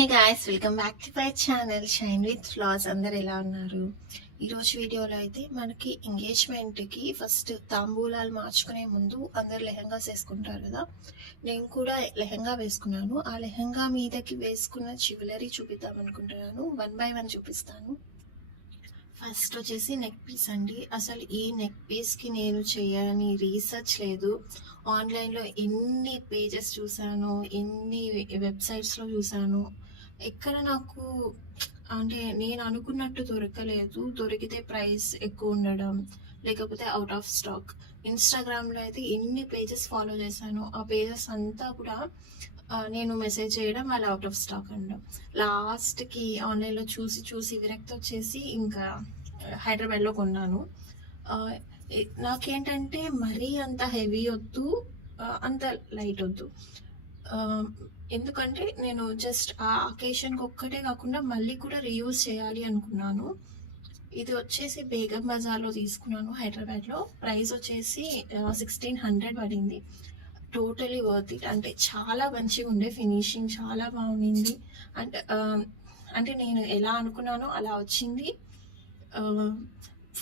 Hey guys, welcome back to my channel shine with floss. అందరు ఎలా ఉన్నారు? ఈరోజు వీడియోలో అయితే మనకి ఎంగేజ్మెంట్కి ఫస్ట్ తాంబూలాలు మార్చుకునే ముందు అందరు లెహంగాస్ వేసుకుంటారు కదా. నేను కూడా లెహంగా వేసుకున్నాను. ఆ లెహంగా మీదకి వేసుకున్న జ్యువెలరీ చూపిద్దాం అనుకుంటున్నాను. 1 by 1 చూపిస్తాను. ఫస్ట్ వచ్చేసి నెక్ పీస్ అండి. అసలు ఈ నెక్ పీస్కి నేను చేయని రీసెర్చ్ లేదు. ఆన్లైన్లో ఎన్ని పేజెస్ చూసాను, ఎన్ని వెబ్సైట్స్లో చూసాను, ఎక్కడ నాకు అంటే నేను అనుకున్నట్టు దొరకలేదు. దొరికితే ప్రైస్ ఎక్కువ ఉండడం, లేకపోతే అవుట్ ఆఫ్ స్టాక్. ఇన్స్టాగ్రామ్లో అయితే ఎన్ని పేజెస్ ఫాలో చేశాను, ఆ పేజెస్ అంతా కూడా నేను మెసేజ్ చేయడం, వాళ్ళు అవుట్ ఆఫ్ స్టాక్ అనడం. లాస్ట్కి ఆన్లైన్లో చూసి చూసి విరక్తి వచ్చేసి ఇంకా హైదరాబాద్లో కొన్నాను. నాకేంటంటే మరీ అంత హెవీ వద్దు, అంత లైట్ వద్దు. ఎందుకంటే నేను జస్ట్ ఆ అకేషన్కి ఒక్కటే కాకుండా మళ్ళీ కూడా రీయూజ్ చేయాలి అనుకున్నాను. ఇది వచ్చేసి బేగం బజార్లో తీసుకున్నాను హైదరాబాద్లో. ప్రైస్ వచ్చేసి 1600 పడింది. Totally worth it. అంటే చాలా మంచిగా ఉండే, ఫినిషింగ్ చాలా బాగుంది. అంటే నేను ఎలా అనుకున్నానో అలా వచ్చింది.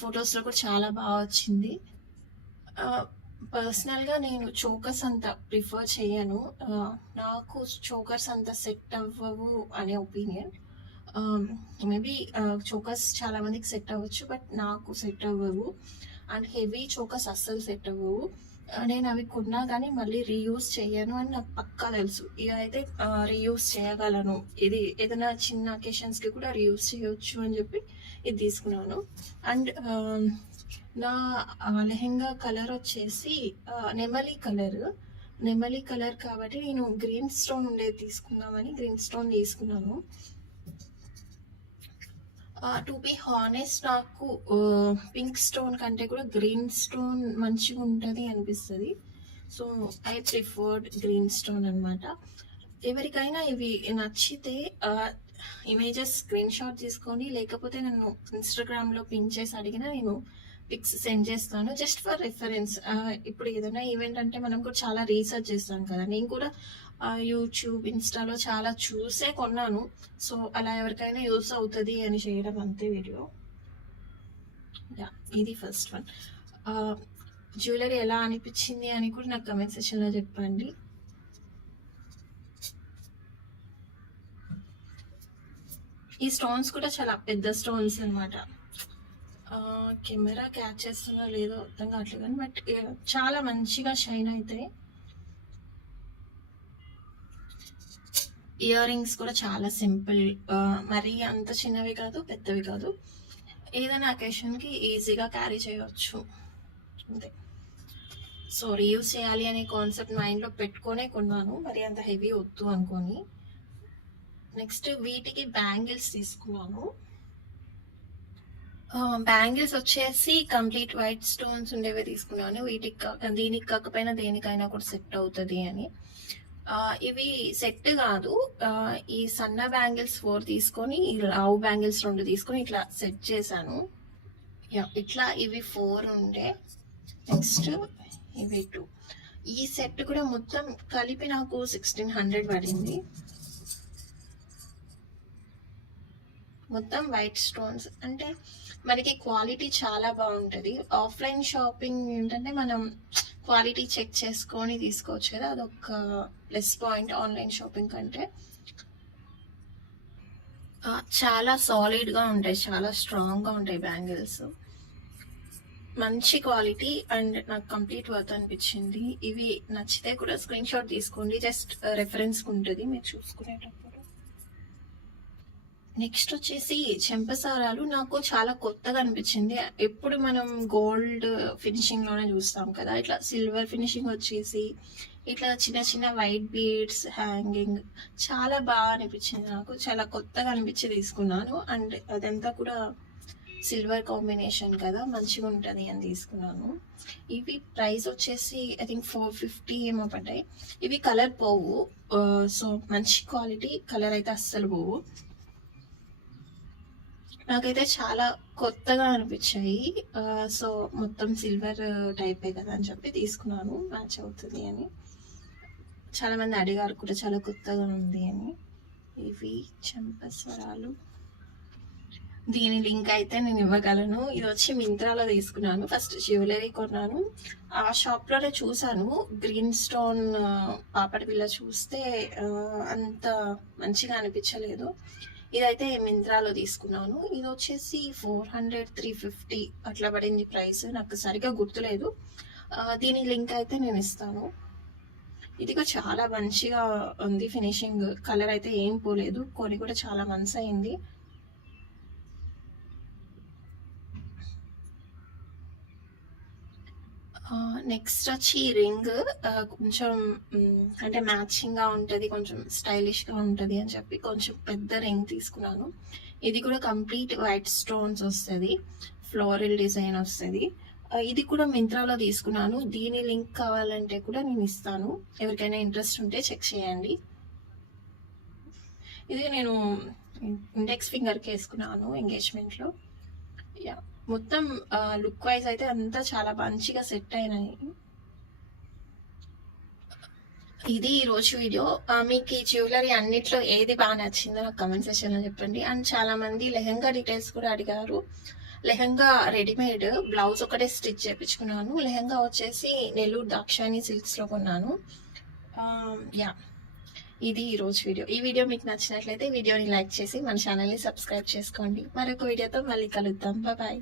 ఫొటోస్లో కూడా చాలా బాగా వచ్చింది. పర్సనల్గా నేను చోకర్స్ అంత ప్రిఫర్ చేయను. నాకు చోకర్స్ అంత సెట్ అవ్వవు అనే ఒపీనియన్. మేబీ చోకర్స్ చాలా మందికి సెట్ అవ్వచ్చు, బట్ నాకు సెట్ అవ్వవు. అండ్ హెవీ చోకర్స్ అస్సలు సెట్ అవ్వవు. నేను అవి కొన్నా కానీ మళ్ళీ రీయూజ్ చేయను అని నాకు పక్కా తెలుసు. ఇక అయితే రీయూజ్ చేయగలను, ఇది ఏదైనా చిన్న అకేషన్స్కి కూడా రీయూజ్ చేయవచ్చు అని చెప్పి ఇది తీసుకున్నాను. అండ్ నా లెహెంగా కలర్ వచ్చేసి నెమలి కలర్ కాబట్టి నేను గ్రీన్ స్టోన్ ఉండేది తీసుకుందామని గ్రీన్ స్టోన్ తీసుకున్నాను. టు బీ హానెస్ట్, నాకు పింక్ స్టోన్ కంటే కూడా గ్రీన్ స్టోన్ మంచిగా ఉంటుంది అనిపిస్తుంది. So I preferred green stone అనమాట. ఎవరికైనా ఇవి నచ్చితే ఇమేజెస్ స్క్రీన్ షాట్ తీసుకొని, లేకపోతే నన్ను ఇన్స్టాగ్రామ్లో పింక్ చేసి అడిగినా నేను పిక్స్ సెండ్ చేస్తాను, జస్ట్ ఫర్ రిఫరెన్స్. ఇప్పుడు ఏదైనా ఈవెంట్ అంటే మనం కూడా చాలా రీసెర్చ్ చేస్తాం కదా. నేను కూడా యూట్యూబ్, ఇన్స్టాలో చాలా చూసే కొన్నాను. సో అలా ఎవరికైనా యూస్ అవుతుంది అని చేయడం అంతే వీడియో. ఇది ఫస్ట్ వన్. జ్యువెలరీ ఎలా అనిపించింది అని కూడా నాకు కమెంట్ సెక్షన్లో చెప్పండి. ఈ స్టోన్స్ కూడా చాలా పెద్ద స్టోన్స్ అనమాట. కెమెరా క్యాచ్ చేస్తున్నా లేదో అర్థం కావట్లేదు కానీ, బట్ చాలా మంచిగా షైన్ అవుతాయి. ఇయర్ రింగ్స్ కూడా చాలా సింపుల్, మరీ అంత చిన్నవి కాదు, పెద్దవి కాదు. ఏదైనా అకేషన్కి ఈజీగా క్యారీ చేయవచ్చు అంతే. సో రీయూజ్ చేయాలి అనే కాన్సెప్ట్ మైండ్లో పెట్టుకొనే కొన్నాను, మరి అంత హెవీ వద్దు అనుకొని. నెక్స్ట్ వీటికి బ్యాంగిల్స్ తీసుకున్నాను. బ్యాంగిల్స్ వచ్చేసి కంప్లీట్ వైట్ స్టోన్స్ ఉండేవి తీసుకున్నాను. దీనికి కాకపోయినా దేనికైనా కూడా సెట్ అవుతుంది అని. ఇవి సెట్ కాదు, ఈ సన్న బ్యాంగిల్స్ 4 తీసుకొని, ఈ లావు బ్యాంగిల్స్ 2 తీసుకొని ఇట్లా సెట్ చేశాను. ఇట్లా ఇవి 4 ఉండే, నెక్స్ట్ ఇవి 2. ఈ సెట్ కూడా మొత్తం కలిపి నాకు 1600 పడింది. మొత్తం వైట్ స్టోన్స్ అంటే మనకి క్వాలిటీ చాలా బాగుంటుంది. ఆఫ్లైన్ షాపింగ్ ఏంటంటే మనం క్వాలిటీ చెక్ చేసుకొని తీసుకోవచ్చు కదా, అదొక ప్లస్ పాయింట్ ఆన్లైన్ షాపింగ్ కంటే. చాలా సాలిడ్గా ఉంటాయి, చాలా స్ట్రాంగ్గా ఉంటాయి బ్యాంగిల్స్, మంచి క్వాలిటీ. అండ్ నాకు కంప్లీట్ వర్త్ అనిపించింది. ఇవి నచ్చితే కూడా స్క్రీన్ షాట్ తీసుకోండి, జస్ట్ రెఫరెన్స్కి ఉంటుంది మీరు చూసుకునేటప్పుడు. నెక్స్ట్ వచ్చేసి చెంపసారాలు నాకు చాలా కొత్తగా అనిపించింది. ఎప్పుడు మనం గోల్డ్ ఫినిషింగ్లోనే చూస్తాం కదా, ఇట్లా సిల్వర్ ఫినిషింగ్ వచ్చేసి ఇట్లా చిన్న చిన్న వైట్ బీడ్స్ హ్యాంగింగ్ చాలా బాగా అనిపించింది. నాకు చాలా కొత్తగా అనిపించి తీసుకున్నాను. అండ్ అదంతా కూడా సిల్వర్ కాంబినేషన్ కదా, మంచిగా ఉంటుంది అని తీసుకున్నాను. ఇవి ప్రైస్ వచ్చేసి ఐ థింక్ 450 ఏమో పడ్డాయి. ఇవి కలర్ పోవు, సో మంచి క్వాలిటీ, కలర్ అయితే అస్సలు పోవు. నాకైతే చాలా కొత్తగా అనిపించాయి. సో మొత్తం సిల్వర్ టైపే కదా అని చెప్పి తీసుకున్నాను, మ్యాచ్ అవుతుంది అని. చాలామంది అడిగారు కూడా చాలా కొత్తగా ఉంది అని. ఇవి చెంపస్వరాలు. దీని లింక్ అయితే నేను ఇవ్వగలను. ఇది వచ్చి మింత్రాలో తీసుకున్నాను. ఫస్ట్ జ్యువెలరీ కొన్నాను. ఆ షాప్లోనే చూసాను. గ్రీన్ స్టోన్ పాపడి బిళ్ళ చూస్తే అంత మంచిగా అనిపించలేదు. ఇదైతే మింత్రాలో తీసుకున్నాను. ఇది వచ్చేసి 400 350 అట్లా పడింది ప్రైస్. నాకు సరిగ్గా గుర్తులేదు. దీని లింక్ అయితే నేను ఇస్తాను. ఇది కూడా చాలా మంచిగా ఉంది ఫినిషింగ్. కలర్ అయితే ఏం పోలేదు. కొని కూడా చాలా మంత్స్ అయింది. నెక్స్ట్ వచ్చి రింగ్ కొంచెం అంటే మ్యాచింగ్గా ఉంటుంది, కొంచెం స్టైలిష్గా ఉంటుంది అని చెప్పి కొంచెం పెద్ద రింగ్ తీసుకున్నాను. ఇది కూడా కంప్లీట్ వైట్ స్టోన్స్ వస్తుంది, ఫ్లోరల్ డిజైన్ వస్తుంది. ఇది కూడా మింత్రాలో తీసుకున్నాను. దీని లింక్ కావాలంటే కూడా నేను ఇస్తాను. ఎవరికైనా ఇంట్రెస్ట్ ఉంటే చెక్ చేయండి. ఇది నేను ఇండెక్స్ ఫింగర్కి వేసుకున్నాను ఎంగేజ్మెంట్లో. యా, మొత్తం లుక్ వైజ్ అయితే అంతా చాలా మంచిగా సెట్ అయినాయి. ఇది ఈరోజు వీడియో. మీకు ఈ జ్యువెలరీ అన్నిట్లో ఏది బాగా నచ్చిందో నాకు కమెంట్ సెక్షన్లో చెప్పండి. అండ్ చాలా మంది లెహంగా డీటెయిల్స్ కూడా అడిగారు. లెహంగా రెడీమేడ్, బ్లౌజ్ ఒకటే స్టిచ్ చేయించుకున్నాను. లెహంగా వచ్చేసి నెల్లూరు దాక్షాయణి సిల్క్స్లో కొన్నాను. యా, ఇది ఈరోజు వీడియో. ఈ వీడియో మీకు నచ్చినట్లయితే వీడియోని లైక్ చేసి మన ఛానల్ని సబ్స్క్రైబ్ చేసుకోండి. మరొక వీడియోతో మళ్ళీ కలుద్దాం. బాయ్.